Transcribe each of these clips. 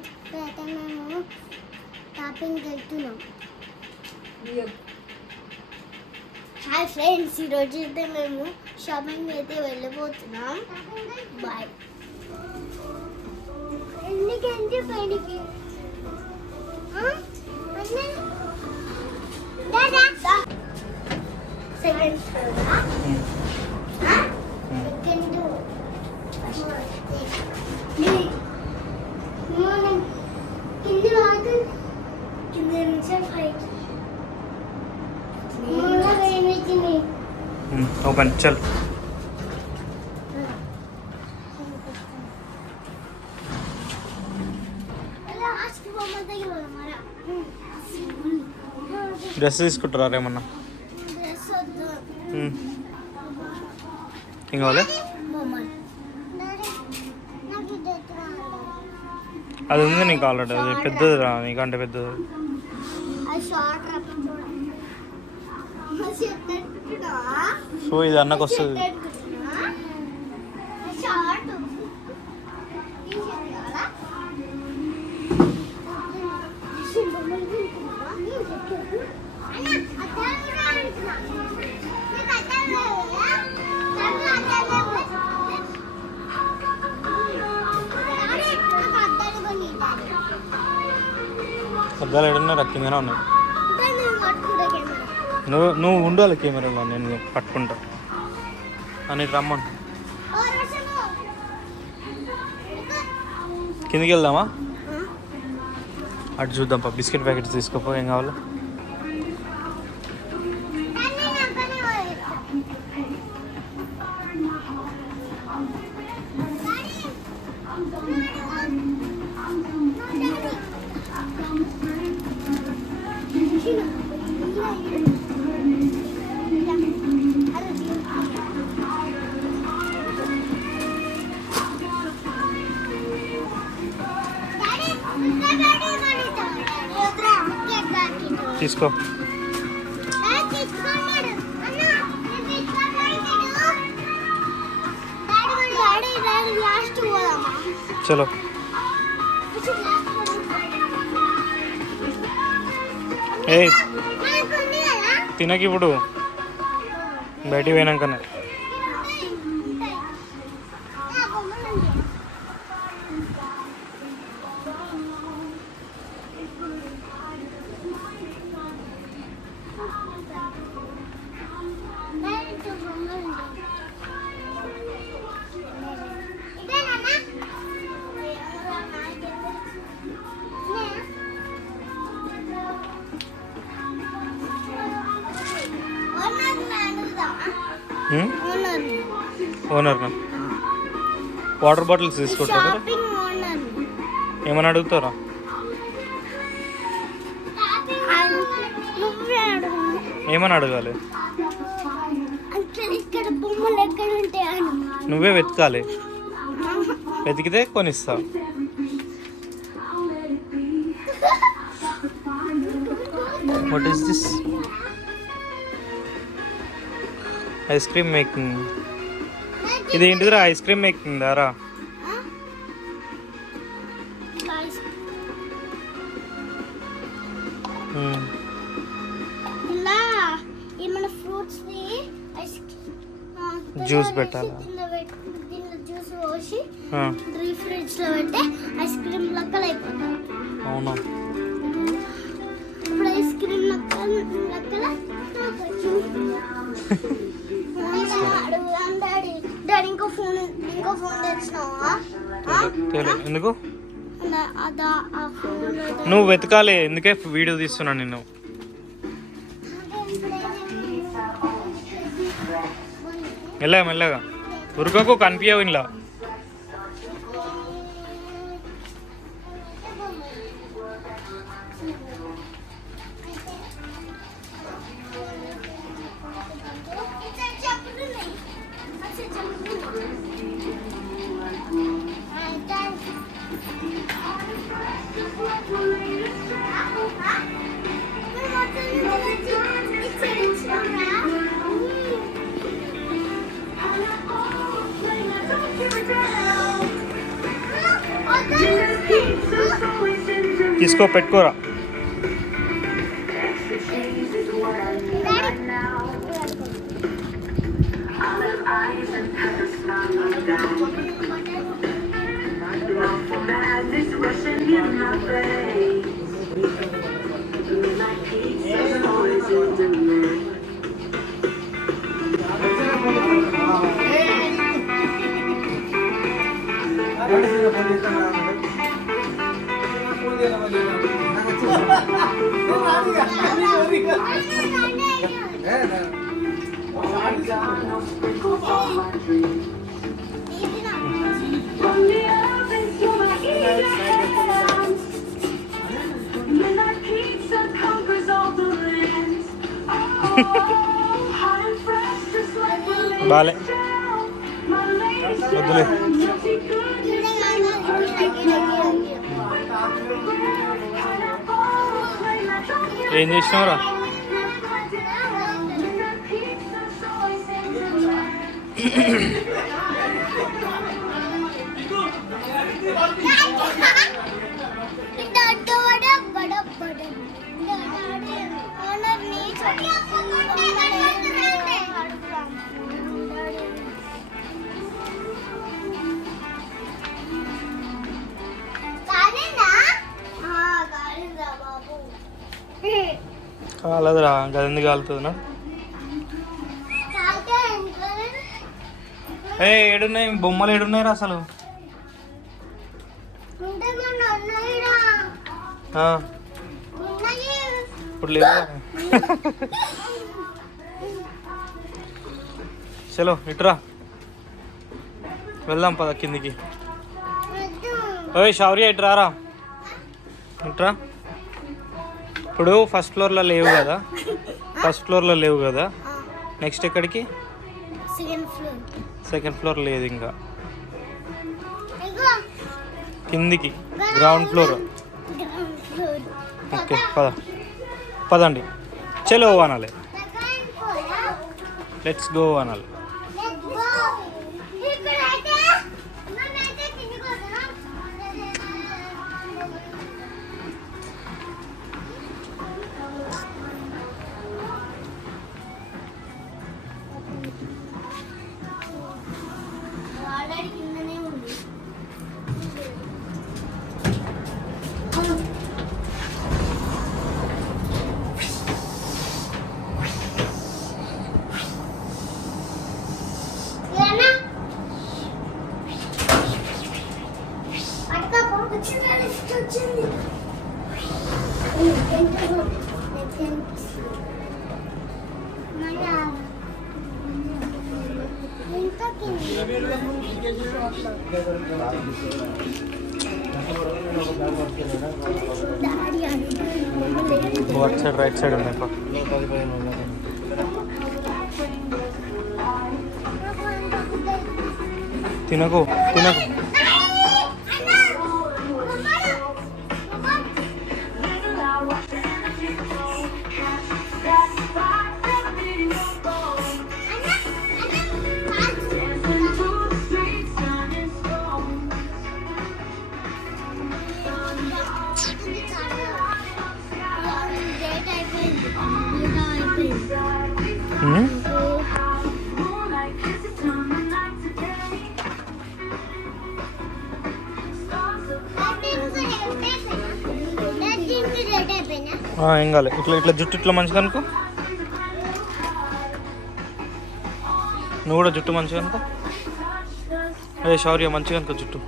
Friends అయితే మేము షాపింగ్కి వెళ్తున్నాం. హాయ్ ఫ్రెండ్స్, ఈరోజు అయితే మేము షాపింగ్ అయితే వెళ్ళిపోతున్నాం. బాయ్. ఎందుకంటే పైనకి సెకండ్ కింది వాకు కింద నుంచి పైకి ఓపెన్ చల్. డ్రెస్ తీసుకుంటారా రేమన్నా? ఏం కావాలి? అది ఉంది నీకు ఆల్రెడీ. అది పెద్దది రా, నీకంటే పెద్దది. సో ఇది అన్నకు వస్తుంది. అద్దాలు ఏడన్నా రక్కిందనే ఉన్నాయి. నువ్వు ఉండు వాళ్ళ కెమెరాలో, నేను పట్టుకుంటా అని రమ్మను. కిందికి వెళ్దామా? అటు చూద్దాం. బిస్కెట్ ప్యాకెట్స్ తీసుకోపో. ఏం కావాలి? తీసుకో. చలో. ఏ తినకి ఇప్పుడు బయటికి పోయినాకనే. ఓనర్నా? వాటర్ బాటిల్స్ తీసుకుంటారా? ఏమని అడుగుతారా? ఏమని అడగాలి? నువ్వే వెతకాలి. వెతికితే కొనిస్తా. What is this? Ice cream making. ఇది ఏంటిదిరా? ఐస్ క్రీమ్ మేకింగ్ దారా? జ్యూస్ పెట్టాలా? జ్యూస్ పోసి ఫ్రిడ్జ్ లో పెట్టి ఐస్ క్రీమ్ లెక్కలు అయిపోతాయి. అవునా? ఇప్పుడు ఐస్ క్రీమ్ లెక్కల ఇంకో ఫోన్ తెచ్చినావా? ఎందుకు? నువ్వు వెతకాలి. ఎందుకే వీడియో తీస్తున్నా నిన్ను. మెల్లగా మెల్లగా ఉరుకకు, కనిపించవు ఇలా. Pizza. తీసుకో, పెట్టుకోరా. బాలే వద్దులే. ఏం చేసినావురా? కాలదురా, గది కాలుతుందినా? ఏడున్నాయి బొమ్మలు, ఏడున్నాయిరా అసలు? ఇప్పుడు లేవు. చలో ఇట్రా, వెళ్దాం పద కిందికి. ఓయ్ శౌర్య, ఇట్రారా, ఇట్రా. ఇప్పుడు ఫస్ట్ ఫ్లోర్లో లేవు కదా, ఫస్ట్ ఫ్లోర్లో లేవు కదా, నెక్స్ట్ ఎక్కడికి? సెకండ్ ఫ్లోర్ లేదు ఇంకా, కిందికి గ్రౌండ్ ఫ్లోర్. ఓకే పదండి. చలో అనాలి, లెట్స్ గో అనాలి. అటు సైడ్ రైట్ సైడ్ ఉన్నాయి. తినకు తినకు. ఏం కాలే. ఇట్లా ఇట్లా జుట్టు ఇట్లా మంచిగా అనుకో, నువ్వు కూడా జుట్టు మంచిగా అనుకో. అదే శౌర్య మంచిగా అనుకో జుట్టు.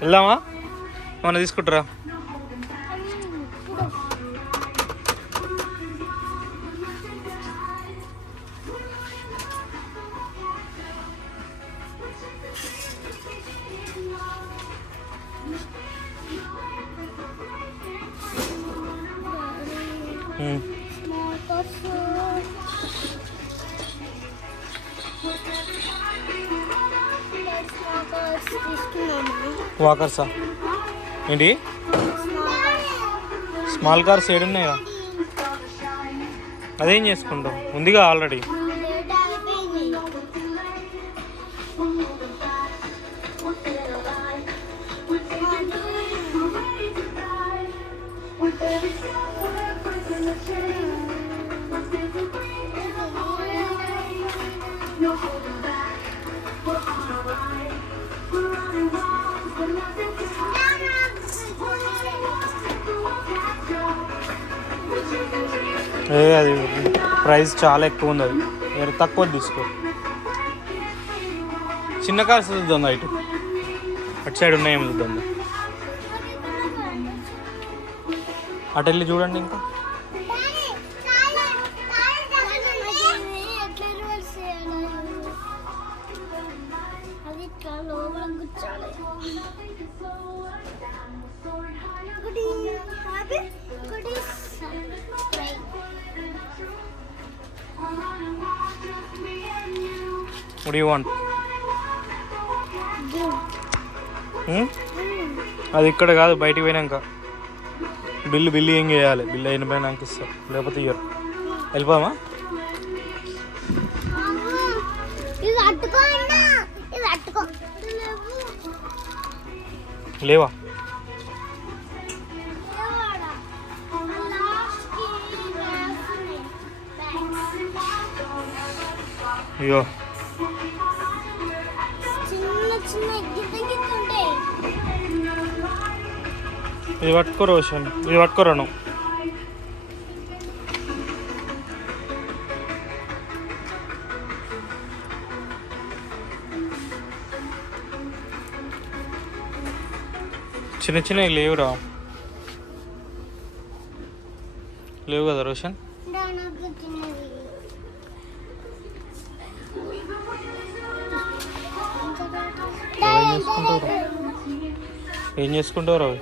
వెళ్దామా? మన తీసుకుంటారా? స్మాల్ కార్స్ తీసుకున్నాము. వాకర్సా ఏంటి? స్మాల్ కార్స్ ఏడున్నాయా? అదేం చేసుకుంటావు? ఉందిగా ఆల్రెడీ. అది ప్రైస్ చాలా ఎక్కువ ఉంది. అది మీరు తక్కువ తీసుకో. చిన్న కార్స్ చూద్దాం, ఇటు అటు సైడ్ ఉన్నాయేమో చూద్దాం. అటు వెళ్ళి చూడండి. ఇంకా What do you want? అది ఇక్కడ కాదు, బయటికి పోయినాక బిల్లు ఏం చేయాలి. బిల్లు అయిన పైన నాకు ఇస్తారు, లేకపోతే ఇయ్యరు. వెళ్ళిపోమా? లేవా? అయ్యో ఇది పట్టుకో రోషన్, ఇది పట్టుకోరాను. చిన్నవి లేవురా. లేవు కదా రోషన్? ఏం చేసుకుంటావు?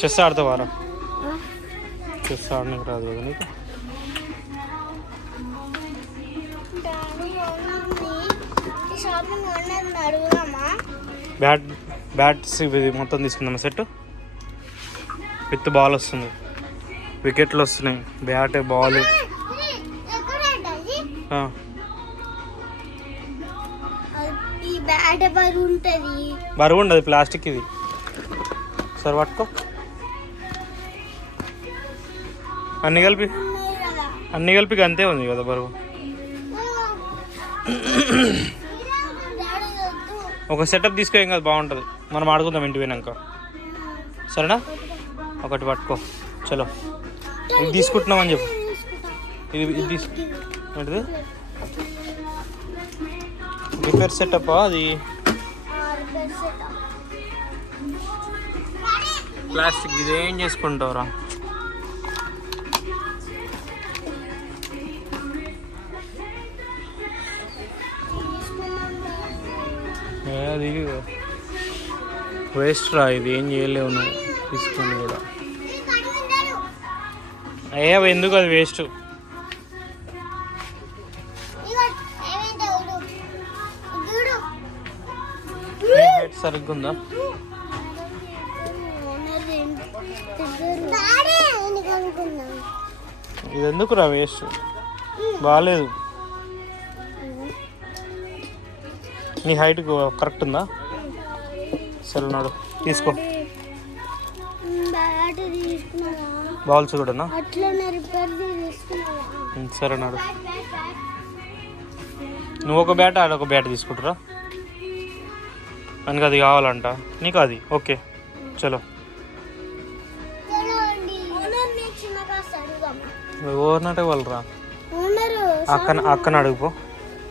చెస్ ఆడతావారా? చెస్ ఆడడానికి రాదు కదా నీకు? బ్యాట్స్ ఇవి మొత్తం తీసుకుందామా? సెట్ విత్ బాల్ వస్తుంది, వికెట్లు వస్తున్నాయి, బ్యాట్ బాల్. బరువు ఉండదు, ప్లాస్టిక్. ఇది సరే పట్టుకో. అన్నీ కలిపి అంతే ఉంది కదా బరువు. ఒక సెటప్ తీసుకో, ఏం కాదు, బాగుంటుంది. మనం ఆడుకుందాం ఇంటి పోయినాక, సరేనా? ఒకటి పట్టుకో. చలో, ఇది తీసుకుంటున్నామని చెప్పు. ఇది ఏంటిది? Repair setup. అది ప్లాస్టిక్. ఇది ఏం చేసుకుంటావురా? అది వేస్ట్ రా, ఇది ఏం చేయలేవు నువ్వు తీసుకొని కూడా. అయ్యా ఎందుకు, అది వేస్ట్. సరిగ్గా ఉందా? ఇది ఎందుకురా వేస్ట్, బాగాలేదు. నీ హైట్ కరెక్ట్ ఉందా? సరే నాడు తీసుకో. బాల్స్ కూడానా? సరే నాడు. నువ్వు ఒక బ్యాట్, ఆడొక బ్యాట్ తీసుకుంటారా? మనకి అది కావాలంట నీకు. అది ఓకే, చలో. ఓనర్ వాళ్ళరా? అక్కని అడుగుపో.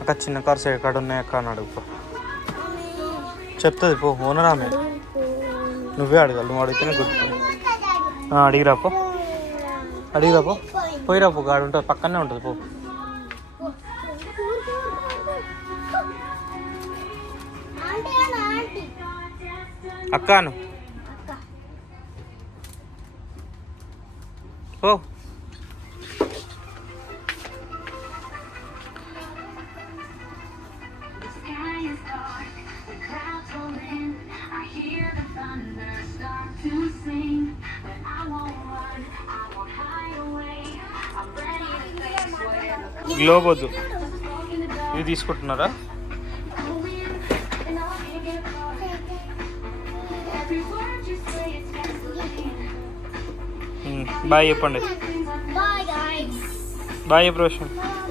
అక్క చిన్న కార్స్ ఎక్కడ ఉన్నాయి అక్క అని అడుగుపో, చెప్తుంది. పో, ఓనర్ ఆమె. నువ్వే అడగాలి, నువ్వు అడిగితేనే గుర్తు. అడిగిరాపో, పోయిరాపో. గాడి ఉంటుంది, పక్కనే ఉంటుంది. పో. అక్కాను అక్క. ఓ గ్లోబ్ వద్దు, ఇవి తీసుకుంటున్నారా? బాయ్ చెప్పండి. Bye guys. బాయ్ చెప్పు రోషన్. Bye.